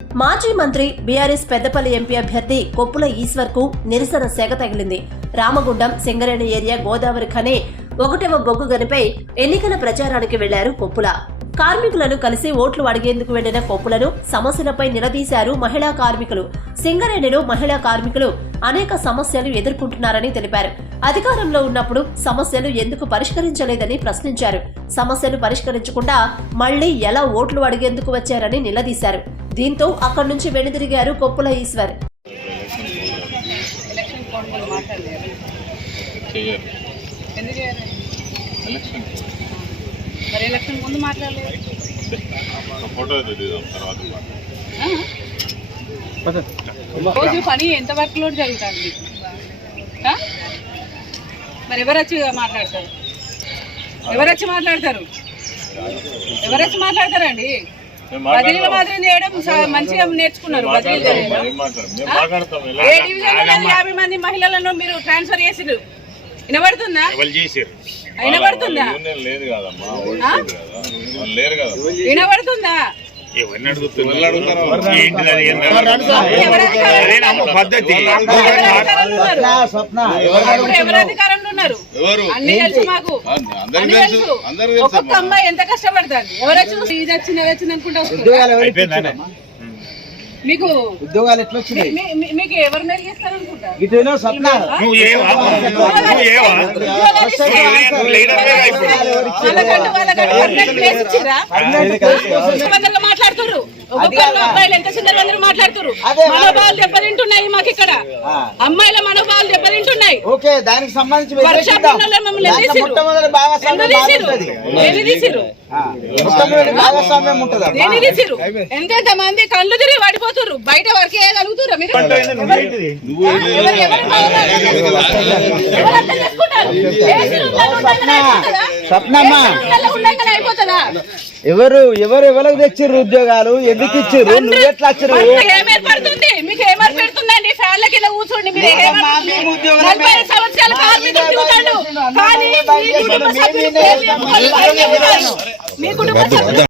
మాజీ మంత్రి BRS Peddapalli MP అభ్యర్థి కొప్పుల ఈశ్వర్ కు నిరసన సెగ తగిలింది. రామగుండం సింగరేణి ఏరియా గోదావరి ఖని 1వ బొగ్గు గనిపై ఎన్నికల ప్రచారానికి వెళ్లారు కొప్పుల. కార్మికులను కలిసి ఓట్లు అడిగేందుకు వెళ్లిన కొప్పులను సమస్యలపై నిలదీశారు మహిళా కార్మికులు. సింగరేణిలో మహిళా కార్మికులు అనేక సమస్యలు ఎదుర్కొంటున్నారని తెలిపారు. అధికారంలో ఉన్నప్పుడు సమస్యలు ఎందుకు పరిష్కరించలేదని ప్రశ్నించారు. సమస్యలు పరిష్కరించకుండా మళ్లీ ఎలా ఓట్లు అడిగేందుకు వచ్చారని నిలదీశారు. దీంతో అక్కడి నుంచి వెనుదిరిగారు కొప్పుల ఈశ్వర్. రోజు పని ఎంత వర్క్ లోడ్ జరుగుతుంది? మరి ఎవరు వచ్చి మాట్లాడతారు? ఎవరు వచ్చి మాట్లాడతారండి? బదిలీల మాత్రం చేయడం మంచిగా నేర్చుకున్నారు. బదిలీలు చేయడం. ఏ డివిజన్ 50 మంది మహిళలను మీరు ట్రాన్స్ఫర్ చేసిరు. వినబడుతుందా? వినబడుతుందా? ఎవరు అధికారంలో ఉన్నారు? అన్ని తెలుసు మాకు. ఒక్కొక్క అమ్మాయి ఎంత కష్టపడతారు. ఎవరు వచ్చి ఇది వచ్చింది అది వచ్చింది అనుకుంటా మీకు ఉద్యోగాలు ఎట్లా వచ్చినాయి? మీకు ఎవరు మెరిగిస్తారు అనుకుంటా? మాట్లాడుతున్నారు. ఒక్కొక్కరు అబ్బాయిలు ఎంత చిన్నలు మాట్లాడుతున్నారు. మనోభావాలు దెబ్బతింటున్నాయి. మాకు ఇక్కడ అమ్మాయిల మనోభావాలు దెబ్బతింటున్నాయి. దానికి సంబంధించి ఎంతెంత మంది కళ్ళు తిరిగి పడిపోతున్నారు. బయట వరకు వేయగలుగుతారా మీరు? అయిపోతుందా? ఎవరు ఎవరికి తెచ్చిర్రు ఉద్యోగాలు? ఎందుకు ఇచ్చిర్రు? నువ్వు ఎట్లా వచ్చిర్రు? ఏమేర్పడుతుంది? మీకు ఏమేర్పడుతుందండి? ఫ్యాన్ల కింద కూర్చోండి. మీరు 40 సంవత్సరాలు కార్మికులు కానీ మీ కుటుంబ సభ్యులు